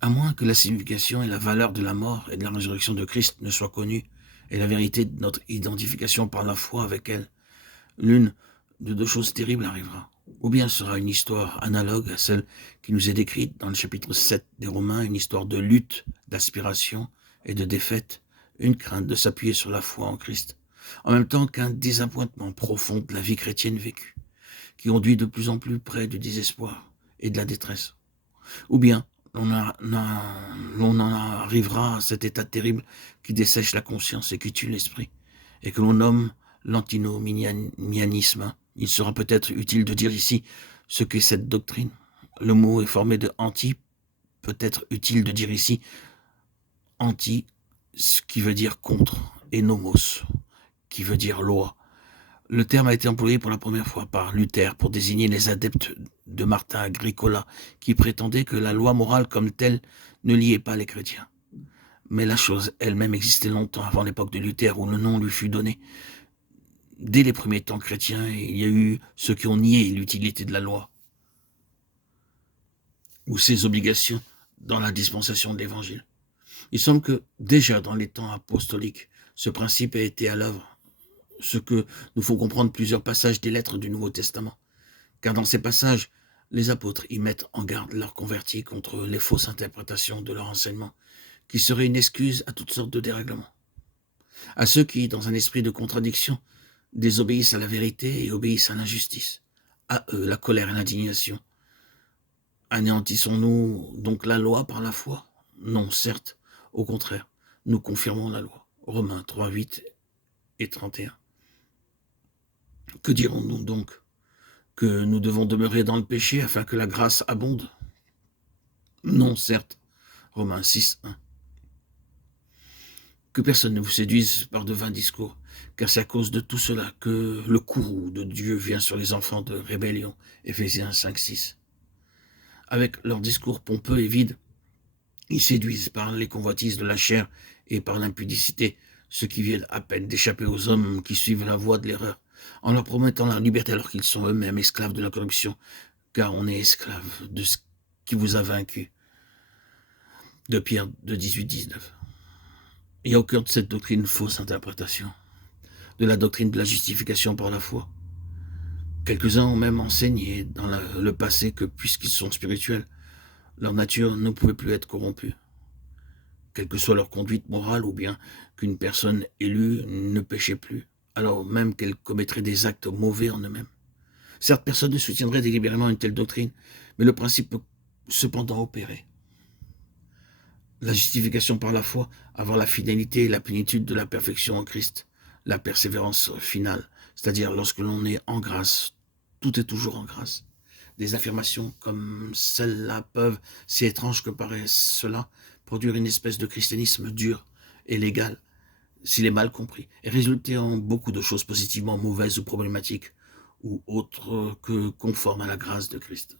À moins que la signification et la valeur de la mort et de la résurrection de Christ ne soient connues, et la vérité de notre identification par la foi avec elle, l'une de deux choses terribles arrivera. Ou bien ce sera une histoire analogue à celle qui nous est décrite dans le chapitre 7 des Romains, une histoire de lutte, d'aspiration et de défaite, une crainte de s'appuyer sur la foi en Christ, en même temps qu'un désappointement profond de la vie chrétienne vécue, qui conduit de plus en plus près du désespoir et de la détresse. Ou bien l'on en arrivera à cet état terrible qui dessèche la conscience et qui tue l'esprit, et que l'on nomme l'antinomianisme. Il sera peut-être utile de dire ici ce qu'est cette doctrine. Le mot est formé de anti, peut-être utile de dire ici anti, ce qui veut dire contre, et nomos, qui veut dire loi. Le terme a été employé pour la première fois par Luther pour désigner les adeptes de Martin Agricola qui prétendaient que la loi morale comme telle ne liait pas les chrétiens. Mais la chose elle-même existait longtemps avant l'époque de Luther où le nom lui fut donné. Dès les premiers temps chrétiens, il y a eu ceux qui ont nié l'utilité de la loi ou ses obligations dans la dispensation de l'Évangile. Il semble que déjà dans les temps apostoliques, ce principe a été à l'œuvre, ce que nous faut comprendre plusieurs passages des lettres du Nouveau Testament. Car dans ces passages, les apôtres y mettent en garde leurs convertis contre les fausses interprétations de leur enseignement, qui seraient une excuse à toutes sortes de dérèglements. À ceux qui, dans un esprit de contradiction, désobéissent à la vérité et obéissent à l'injustice. À eux, la colère et l'indignation. Anéantissons-nous donc la loi par la foi? Non, certes. Au contraire, nous confirmons la loi. Romains 3, 8 et 31. Que dirons-nous donc? Que nous devons demeurer dans le péché afin que la grâce abonde? Non, certes. Romains 6, 1. Que personne ne vous séduise par de vains discours, car c'est à cause de tout cela que le courroux de Dieu vient sur les enfants de rébellion. Éphésiens 5, 6. Avec leurs discours pompeux et vides, ils séduisent par les convoitises de la chair et par l'impudicité ceux qui viennent à peine d'échapper aux hommes qui suivent la voie de l'erreur, en leur promettant la liberté alors qu'ils sont eux-mêmes esclaves de la corruption, car on est esclave de ce qui vous a vaincu. De Pierre de 18, 19. Il y a au cœur de cette doctrine une fausse interprétation de la doctrine de la justification par la foi. Quelques-uns ont même enseigné dans le passé que puisqu'ils sont spirituels, leur nature ne pouvait plus être corrompue, quelle que soit leur conduite morale, ou bien qu'une personne élue ne péchait plus, alors même qu'elle commettrait des actes mauvais en eux-mêmes. Certes, personne ne soutiendrait délibérément une telle doctrine, mais le principe peut cependant opérer. La justification par la foi, avoir la fidélité et la plénitude de la perfection en Christ, la persévérance finale, c'est-à-dire lorsque l'on est en grâce, tout est toujours en grâce. Des affirmations comme celles-là peuvent, si étranges que paraissent cela, produire une espèce de christianisme dur et légal, s'il est mal compris, et résulter en beaucoup de choses positivement mauvaises ou problématiques, ou autres que conformes à la grâce de Christ.